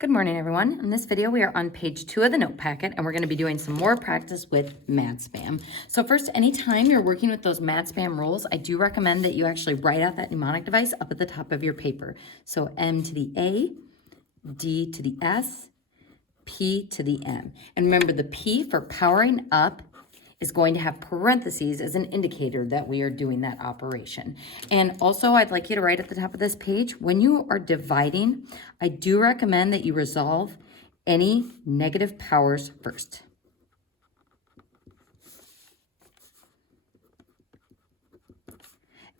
Good morning, everyone. In this video, we are on page 2 of the note packet, and we're going to be doing some more practice with mad spam. So first, anytime you're working with those mad spam rules, I do recommend that you actually write out that mnemonic device up at the top of your paper. So M to the A, D to the S, P to the M. And remember, the P for powering up is going to have parentheses as an indicator that we are doing that operation. And also, I'd like you to write at the top of this page, when you are dividing, I do recommend that you resolve any negative powers first.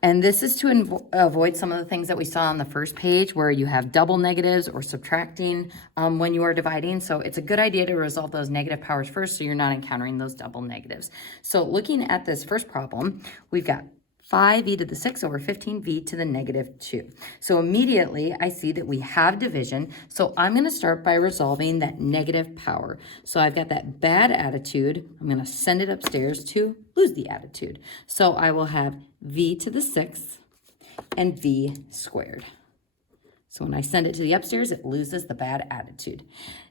And this is to avoid some of the things that we saw on the first page where you have double negatives or subtracting when you are dividing. So it's a good idea to resolve those negative powers first so you're not encountering those double negatives. So looking at this first problem, we've got 5v to the 6 over 15v to the negative 2. So immediately I see that we have division. So I'm going to start by resolving that negative power. So I've got that bad attitude. I'm going to send it upstairs to lose the attitude. So I will have v to the 6th and v squared. So when I send it to the upstairs, it loses the bad attitude.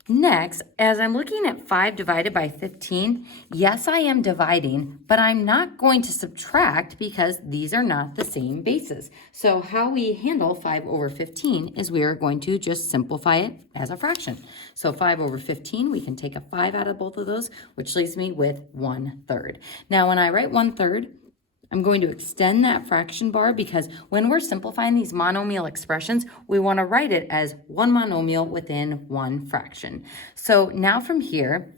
Next, as I'm looking at 5 divided by 15, yes, I am dividing, but I'm not going to subtract because these are not the same bases. So how we handle 5 over 15 is we are going to just simplify it as a fraction. So 5 over 15, we can take a 5 out of both of those, which leaves me with 1/3. Now, when I write 1/3, I'm going to extend that fraction bar because when we're simplifying these monomial expressions, we want to write it as one monomial within one fraction. So now from here,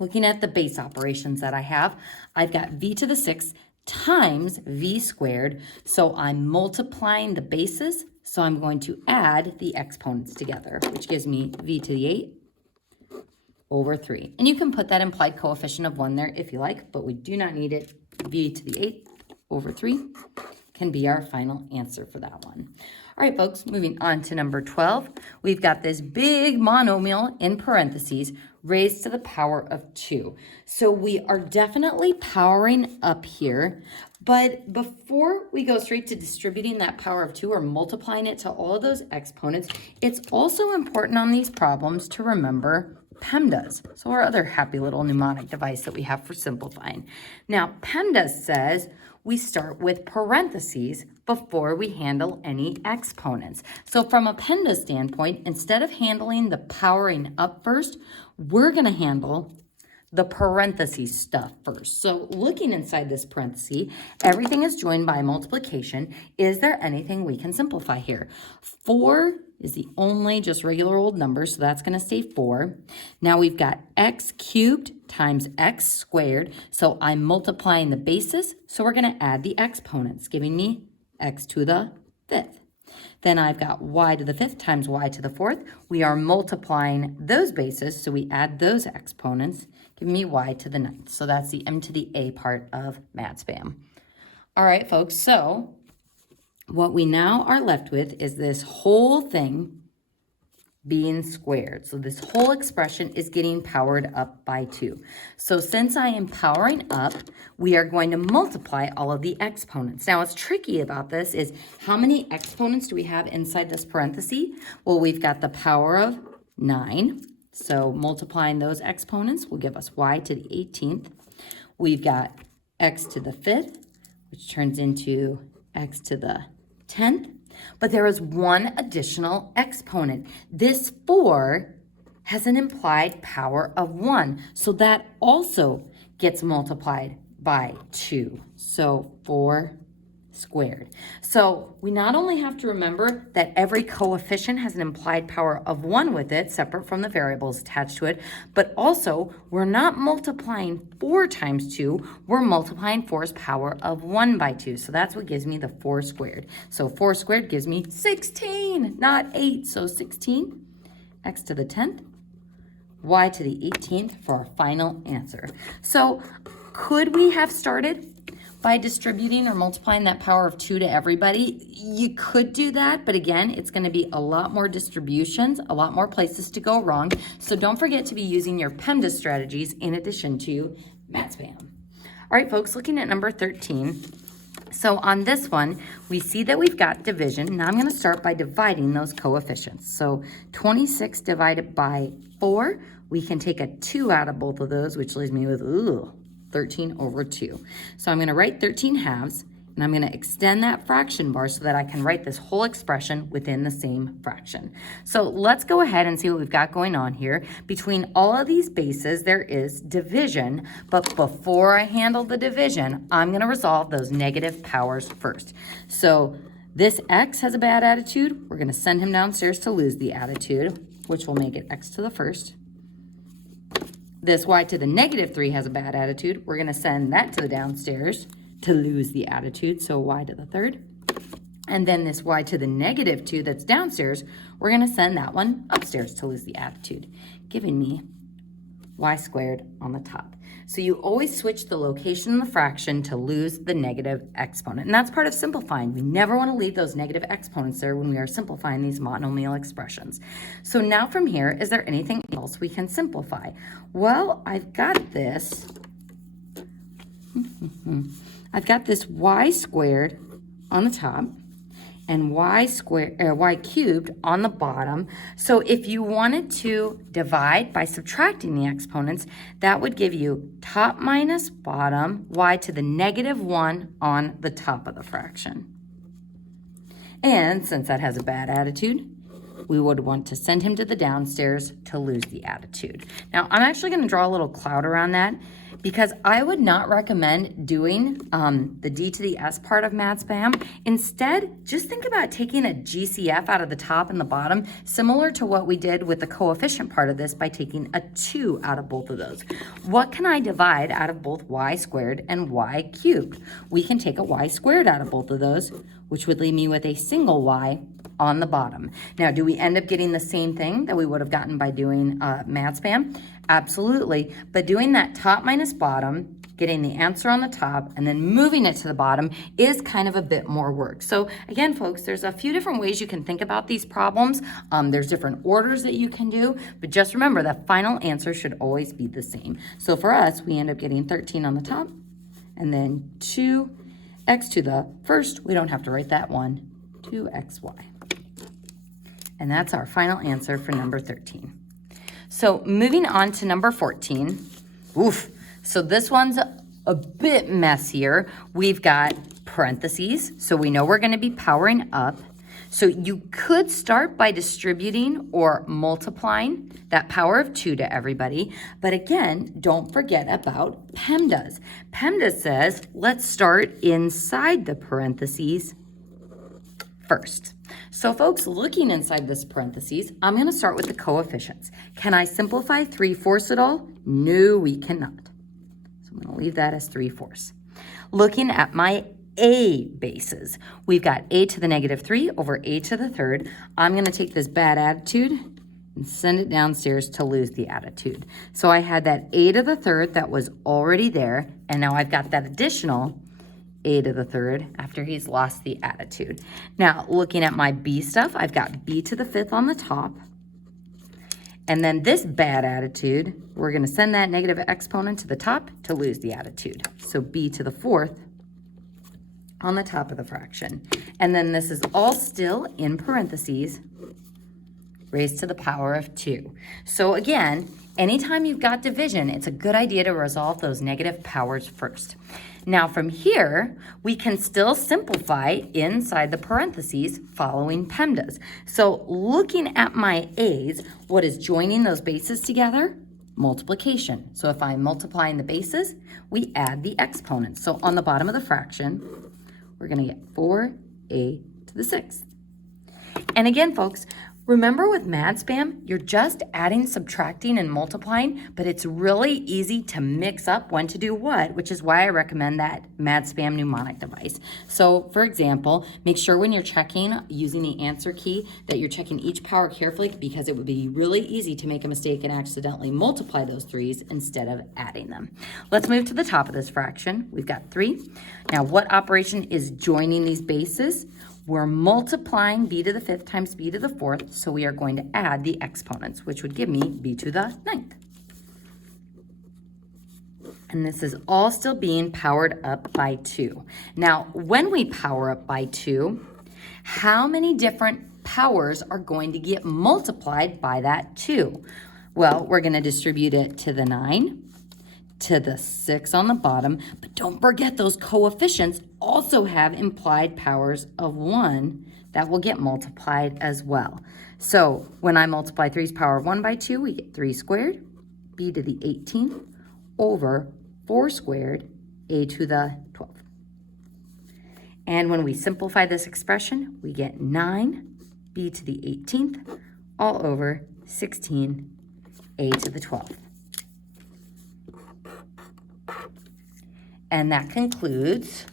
looking at the base operations that I have, I've got v to the 6th times v squared. So I'm multiplying the bases. So I'm going to add the exponents together, which gives me v to the 8 over 3. And you can put that implied coefficient of 1 there if you like, but we do not need it. V to the 8 over 3 can be our final answer for that one. All right, folks, moving on to number 12. We've got this big monomial in parentheses raised to the power of 2. So we are definitely powering up here. But before we go straight to distributing that power of 2 or multiplying it to all of those exponents, it's also important on these problems to remember PEMDAS, so our other happy little mnemonic device that we have for simplifying. Now, PEMDAS says we start with parentheses before we handle any exponents. So from a PEMDAS standpoint, instead of handling the powering up first, we're going to handle the parentheses stuff first. So looking inside this parenthesis, everything is joined by multiplication. Is there anything we can simplify here? 4 is the only just regular old number, so that's going to stay 4. Now we've got x cubed times x squared, so I'm multiplying the bases, so we're going to add the exponents, giving me x to the 5th. Then I've got y to the 5th times y to the 4th. We are multiplying those bases, so we add those exponents, giving me y to the 9th. So that's the m to the a part of mad spam. All right, folks, so what we now are left with is this whole thing being squared. So this whole expression is getting powered up by 2. So since I am powering up, we are going to multiply all of the exponents. Now what's tricky about this is how many exponents do we have inside this parenthesis? Well, we've got the power of 9. So multiplying those exponents will give us y to the 18th. We've got x to the 5th, which turns into x to the 10th. But there is one additional exponent. This 4 has an implied power of 1. So that also gets multiplied by 2. So 4 squared. So we not only have to remember that every coefficient has an implied power of 1 with it, separate from the variables attached to it, but also we're not multiplying 4 times 2, we're multiplying 4's power of 1 by 2. So that's what gives me the 4 squared. So 4 squared gives me 16, not 8. So 16, x to the 10th, y to the 18th for our final answer. So could we have started by distributing or multiplying that power of 2 to everybody? You could do that, but again, it's going to be a lot more distributions, a lot more places to go wrong. So don't forget to be using your PEMDAS strategies in addition to mad spam. All right, folks, looking at number 13. So on this one, we see that we've got division. Now I'm going to start by dividing those coefficients. So 26 divided by 4, we can take a 2 out of both of those, which leaves me with 13 over 2. So I'm going to write 13 halves, and I'm going to extend that fraction bar so that I can write this whole expression within the same fraction. So let's go ahead and see what we've got going on here. Between all of these bases, there is division, but before I handle the division, I'm going to resolve those negative powers first. So this x has a bad attitude. We're going to send him downstairs to lose the attitude, which will make it x to the first. This y to the negative 3 has a bad attitude. We're going to send that to the downstairs to lose the attitude, so y to the third. And then this y to the negative 2 that's downstairs, we're going to send that one upstairs to lose the attitude, giving me y squared on the top. So you always switch the location of the fraction to lose the negative exponent. And that's part of simplifying. We never want to leave those negative exponents there when we are simplifying these monomial expressions. So now from here, is there anything else we can simplify? Well, I've got this. I've got this y squared on the top and y cubed on the bottom. So if you wanted to divide by subtracting the exponents, that would give you top minus bottom y to the negative 1 on the top of the fraction. And since that has a bad attitude, we would want to send him to the downstairs to lose the attitude. Now, I'm actually going to draw a little cloud around that because I would not recommend doing the d to the s part of Mad Spam. Instead, just think about taking a GCF out of the top and the bottom, similar to what we did with the coefficient part of this by taking a 2 out of both of those. What can I divide out of both y squared and y cubed? We can take a y squared out of both of those, which would leave me with a single y on the bottom. Now, do we end up getting the same thing that we would have gotten by doing Mad Spam? Absolutely. But doing that top minus bottom, getting the answer on the top, and then moving it to the bottom is kind of a bit more work. So again, folks, there's a few different ways you can think about these problems. There's different orders that you can do, but just remember that final answer should always be the same. So for us, we end up getting 13 on the top, and then 2x to the first, we don't have to write that one, 2xy. And that's our final answer for number 13. So moving on to number 14. So this one's a bit messier. We've got parentheses, so we know we're going to be powering up. So you could start by distributing or multiplying that power of 2 to everybody. But again, don't forget about PEMDAS. PEMDAS says, let's start inside the parentheses first. So folks, looking inside this parentheses, I'm going to start with the coefficients. Can I simplify 3/4 at all? No, we cannot. So I'm going to leave that as 3/4. Looking at my a bases, we've got a to the negative 3 over a to the third. I'm going to take this bad attitude and send it downstairs to lose the attitude. So I had that a to the third that was already there, and now I've got that additional a to the third after he's lost the attitude. Now, looking at my b stuff, I've got b to the 5th on the top. And then this bad attitude, we're going to send that negative exponent to the top to lose the attitude. So b to the 4th on the top of the fraction. And then this is all still in parentheses, raised to the power of 2. So again, anytime you've got division, it's a good idea to resolve those negative powers first. Now from here, we can still simplify inside the parentheses following PEMDAS. So looking at my a's, what is joining those bases together? Multiplication. So if I'm multiplying the bases, we add the exponents. So on the bottom of the fraction, we're going to get 4a to the 6th. And again, folks, remember with Mad Spam, you're just adding, subtracting, and multiplying, but it's really easy to mix up when to do what, which is why I recommend that Mad Spam mnemonic device. So for example, make sure when you're checking using the answer key that you're checking each power carefully, because it would be really easy to make a mistake and accidentally multiply those 3's instead of adding them. Let's move to the top of this fraction. We've got 3. Now what operation is joining these bases? We're multiplying b to the 5th times b to the 4th, so we are going to add the exponents, which would give me b to the 9th. And this is all still being powered up by 2. Now, when we power up by 2, how many different powers are going to get multiplied by that 2? Well, we're going to distribute it to the 9, to the 6 on the bottom, but don't forget those coefficients also have implied powers of 1 that will get multiplied as well. So when I multiply 3's power of 1 by 2, we get 3 squared, b to the 18th, over 4 squared, a to the 12th. And when we simplify this expression, we get 9, b to the 18th, all over 16, a to the 12th. And that concludes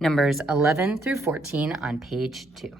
numbers 11 through 14 on page 2.